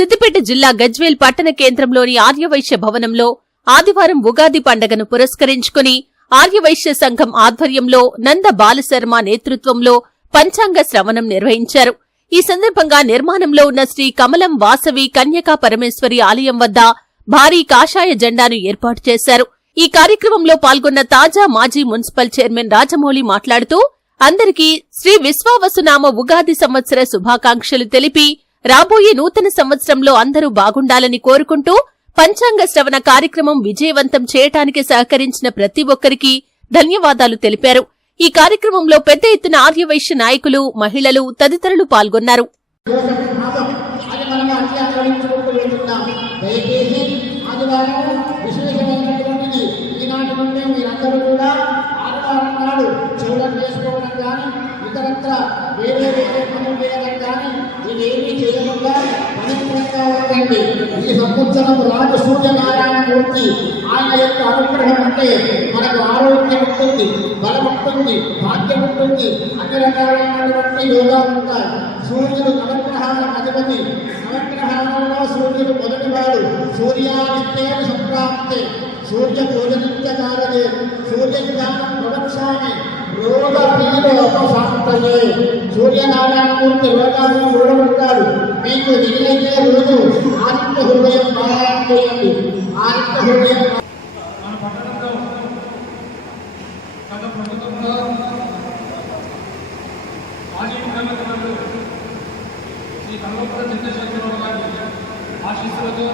సిద్దిపేట జిల్లా గజ్వేల్ పట్టణ కేంద్రంలోని ఆర్యవైశ్య భవనంలో ఆదివారం ఉగాది పండుగను పురస్కరించుకుని ఆర్యవైశ్య సంఘం ఆధ్వర్యంలో నంద బాలశర్మ నేతృత్వంలో పంచాంగ శ్రవణం నిర్వహించారు. ఈ సందర్భంగా నిర్మాణంలో ఉన్న శ్రీ కమలం వాసవి కన్యకా పరమేశ్వరి ఆలయం వద్ద భారీ కాషాయ జెండాను ఏర్పాటు చేశారు. ఈ కార్యక్రమంలో పాల్గొన్న తాజా మాజీ మున్సిపల్ చైర్మన్ రాజమౌళి మాట్లాడుతూ అందరికీ శ్రీ విశ్వావసునామ ఉగాది సంవత్సర శుభాకాంక్షలు తెలిపి రాబోయే నూతన సంవత్సరంలో అందరూ బాగుండాలని కోరుకుంటూ పంచాంగ శ్రవణ కార్యక్రమం విజయవంతం చేయడానికి సహకరించిన ప్రతి ఒక్కరికి ధన్యవాదాలు తెలిపారు. ఈ కార్యక్రమంలో పెద్ద ఎత్తున ఆర్యవైశ్య నాయకులు, మహిళలు తదితరులు పాల్గొన్నారు. ఈ సంవత్సరం రాజు సూర్యనారాయణమూర్తి ఆయన యొక్క అనుగ్రహం అంటే మనకు ఆరోగ్యం ఉంటుంది, బలం ఉంటుంది, భాగ్యం ఉంటుంది, అన్ని రకాలైనటువంటి యోగాలు ఉంటాయి. సూర్యుడు నవగ్రహాల అధిపతి. నవగ్రహాలలో సూర్యుడు మొదటివాడు. సూర్యాదిత్యేన సంప్రాప్తే సూర్య పూజనిత్యకారదే సూర్యజ్ఞానం ప్రవక్ష్యామి రోగ పీడోపశాంతయే. సూర్యనారాయణమూర్తి రోగాలను ఓడగొడతాడు. మీకు వీలైతే రోజు ఆదిత్య హృదయం పారాయణ చేయండి. ఆదిత్య హృదయం మన పట్టణంలో గత ప్రభుత్వంలో మాజీ ముఖ్యమంత్రులు శ్రీ కల్వకుంట్ల చంద్రశేఖరరావు గారి ఆశీస్సులతో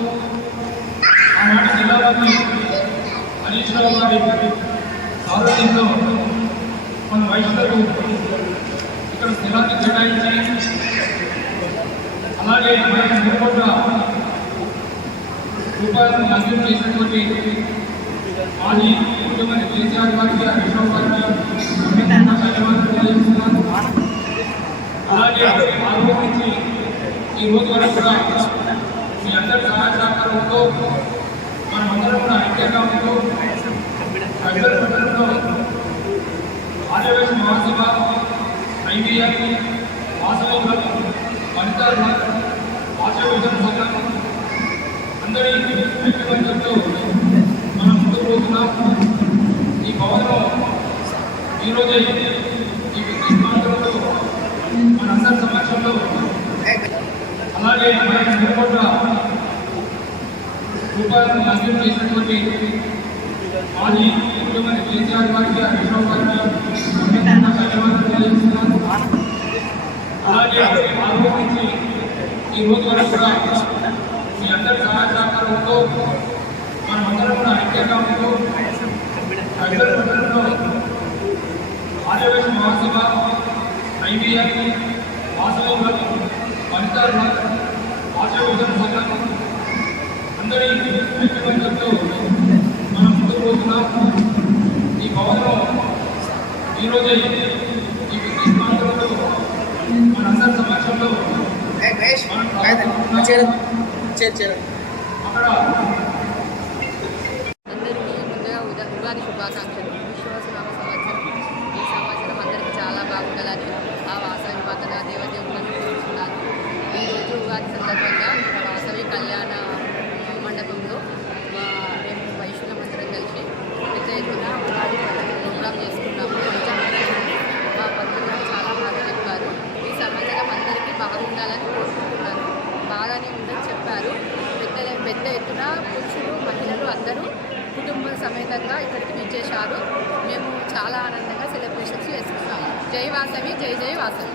ఆనాటి జిల్లా మంత్రి హరీష్ రావు గారి సారథ్యంలో మన వైశ్యులకు ఇక్కడ స్థిరాన్ని కేటాయించి అలాగే 3 కోట్ల రూపాయలను మంజూరు చేసినటువంటి మాజీ ముఖ్యమంత్రి కేసీఆర్ గారికి, హరీష్ రావు గారికి ధన్యవాదాలు తెలియజేస్తున్నాను. అలాగే ఆరోపించి ఈ రోజు వరకు కూడా మీ అందరి సహాయ సహకారంతో మనమందరం కూడా ఐక్యంగా ఉంటూ గజ్వేల్ పట్టణంలో ఆర్యవైశ్య మహాసభ, ఐవీఎం, వాసవి వనితా వాసవి విజన్ సంఘం అందరి ఐక్యమత్యంతో మనం ముందుకు పోతున్నాం. ఈ భవనంలో ఈరోజే ఈ విద్యుత్ మార్గంలో మనందరి సమక్షంలో అలాగే 3 కోట్ల రూపాయలను మంజూరు చేసినటువంటి మాజీ ముఖ్యమంత్రి కేసీఆర్ గారికి, హరీష్ రావు గారికి ధన్యవాదాలు తెలియజేస్తున్నాను. అలాగే ఆరోపించి ఈ రోజు వరకు కూడా మీ అందరి సహాయ సహకారంతో మనమందరం కూడా ఐక్యంగా ఉంటూ గజ్వేల్ పట్టణంలో ఆర్యవైశ్య మహాసభ, ఐవీఎం, వాసవి వనితా వాసవి విజన్ సంఘం అందరి ఐక్యమత్యంతో మనం ముందుకు పోతున్నాం. ఈ భవనంలో ఈరోజే ఈ విద్యుత్ మార్గంలో మనందరి సమక్షంలో అక్కడ అందరికీ ముందుగా ఉగాది శుభాకాంక్షలు. విశ్వాసనామ సంవత్సరం ఈ సంవత్సరం అందరికీ చాలా బాగుండాలని ఆ వాసవి మాతన దేవదేవులను కోరుతున్నాను. ఈరోజు ఉగాది సందర్భంగా వాసవి కళ్యాణ మండపంలో మేము వైశ్యులమందరం కలిసి పెద్ద ఎత్తున ఉగాది ప్రోగ్రాం చేసుకున్నాము. మా పండుగ చాలా బాగా చెప్పారు. ఈ సంవత్సరం అందరికీ బాగుండాలని కోరుకుంటున్నాను. బాగానే ఉందని చెప్పారు. పెద్ద ఎత్తున పురుషులు, మహిళలు అందరూ కుటుంబ సమేతంగా ఇక్కడికి విచ్చేశారు. మేము చాలా ఆనందంగా సెలబ్రేషన్స్ చేసుకున్నాము. జై వాసవి, జై జై వాసవి.